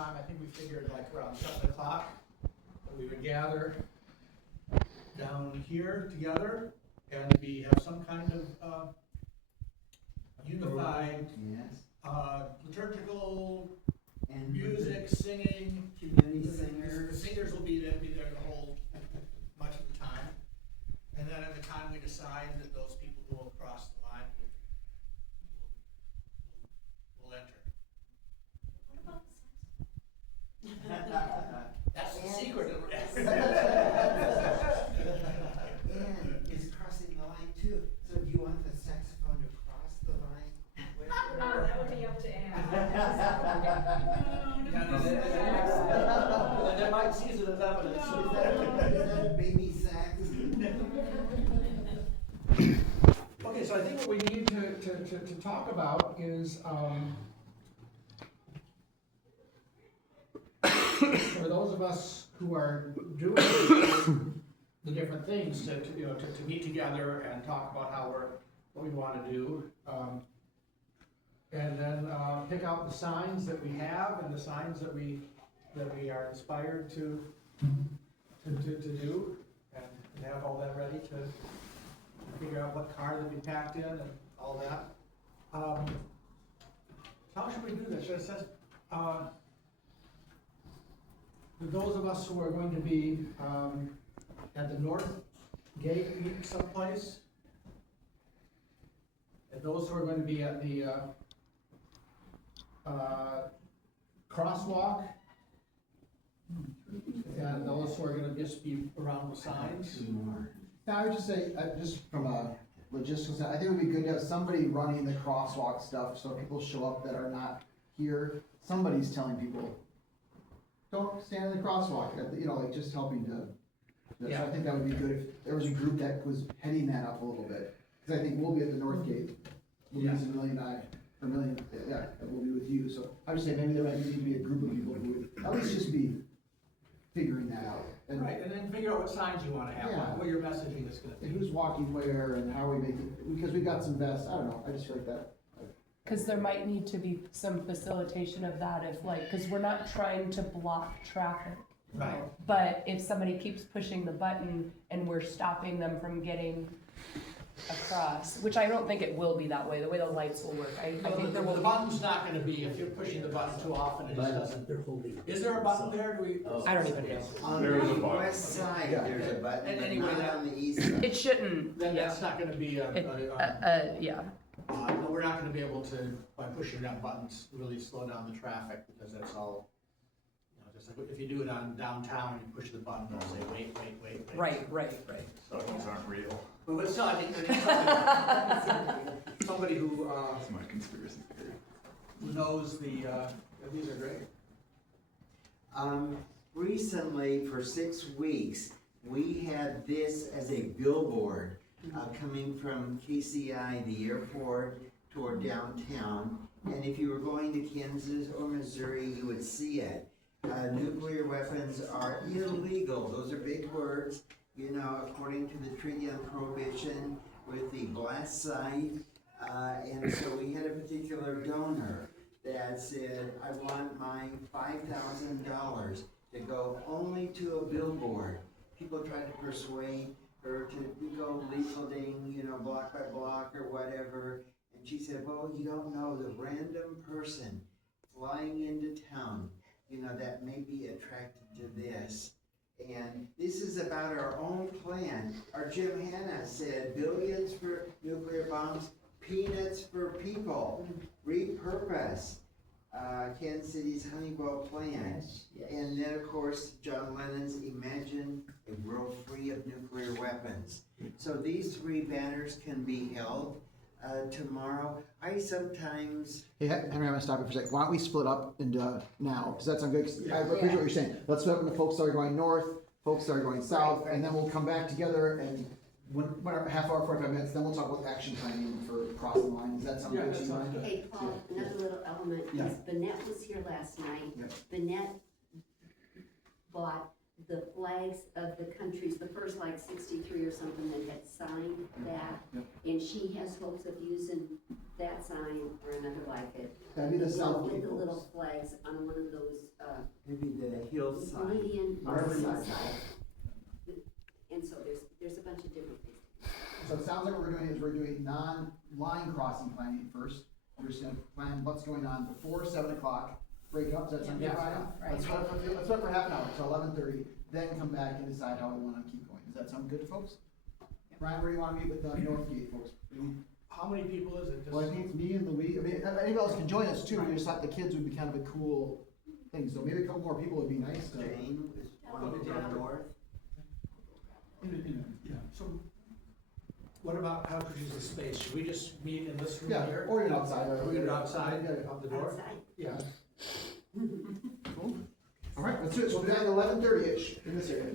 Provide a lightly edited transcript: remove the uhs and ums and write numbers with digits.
time, I think we figured like around 7 o'clock, that we would gather down here together and we have some kind of unified Yes. liturgical And music, singing. community The singers. singers will be there the whole, much of the time. And then at the time we decide that those people who will cross the line will enter. That's the secret. And is crossing the line too. So do you want the saxophone to cross the line? No, that would be up to Anne. They might seize it as evidence. Is that a baby sax? Okay, so I think what we need to talk about is, for those of us who are doing the different things to meet together and talk about what we want to do, and then pick out the signs that we have and the signs that we are inspired to do, and have all that ready to figure out what car that we packed in and all that. How should we do this? It says, those of us who are going to be at the north gate someplace, and those who are going to be at the crosswalk, and those who are going to just be around the signs. Two more. I would just say, just from a logistical side, I think it would be good to have somebody running the crosswalk stuff, so people show up that are not here. Somebody's telling people, don't stand in the crosswalk, like just helping to. So Yeah. I think that would be good if there was a group that was heading that up a little bit, because I think we'll be at the north gate. We'll Yeah. use we'll be with you, so I would say maybe there might need to be a group of people who would at least just be figuring that out. And Right, and then figure out what signs you want to have, Yeah. what your messaging is going to and be. who's walking where and how we make it, because we've got some vests, I don't know, I just feel like that. Cause there might need to be some facilitation of that if cause we're not trying to block traffic. Right. But if somebody keeps pushing the button and we're stopping them from getting across, which I don't think it will be that way, the way the lights will work, I think there will The be. button's not going to be, if you're pushing the button too often, it just doesn't. They're holding. Is there a button there? Do we? I don't even know. On There is a the button. west side, Yeah. there's a button, And but anyway, not that- on the east side. It shouldn't, Then yeah. that's not going to be Yeah. we're not going to be able to, by pushing that buttons, really slow down the traffic, because that's all, just like if you do it on downtown, and you push the button, it'll say, wait. Right. Those ones aren't real. But still, I think somebody who That's my conspiracy theory. knows these are great. Recently, for 6 weeks, we had this as a billboard coming from KCI, the airport, toward downtown. And if you were going to Kansas or Missouri, you would see it. Nuclear weapons are illegal. Those are big words, according to the Treaty on Prohibition with the blast site. And so we had a particular donor that said, I want my $5,000 to go only to a billboard. People tried to persuade her to go leafleting, block by block or whatever. And she said, well, you don't know the random person flying into town, that may be attracted to this. And this is about our own plan. Our Jim Hanna said, billions for nuclear bombs, peanuts for people, repurpose. Kansas City's Honeywell plan. And then, of course, John Lennon's Imagine a World Free of Nuclear Weapons. So these 3 banners can be held tomorrow. I sometimes... Hey, Henry, I'm gonna stop you for a second. Why don't we split up into now? Does that sound good? 'Cause I appreciate what you're saying. Let's split up into folks that are going north, folks that are going south, and then we'll come back together and whatever, half hour, 45 minutes, then we'll talk about action planning for crossing the line. Does that sound Yeah, good that to you, sounds Ryan? Hey, Paul, another little element Yeah. is Bennett was here last night. Yeah. Bennett bought the flags of the countries, the first like 63 or something that had signed that. Yep. And she has hopes of using that sign or another like it. That'd be the south With gate, the little folks. flags on one of those, Maybe the hillside. median or Wherever you- hillside. And so there's a bunch of different things. So it sounds like what we're doing is we're doing non-line crossing planning first. We're just gonna plan what's going on before 7 o'clock, break it up, does that sound good, Yeah. Brian? Right. Let's wait for half an hour, so 11:30, then come back and decide how we wanna keep going. Does that sound good, folks? Brian, where do you wanna meet with the Northgate folks? How many people is it? Just- Well, I think it's me and Louis, I mean, anybody else can join us too, we just thought the kids would be kind of a cool thing, so maybe a couple more people would be nice to. Jane is one to go north. Yeah, so what about, how could you use the space? Should we just meet in this room Yeah, here? or even outside. We can do it outside, Yeah. out the door? Outside. Yeah. Cool. All right, let's do it, so we'll be back at 11:30-ish in this area.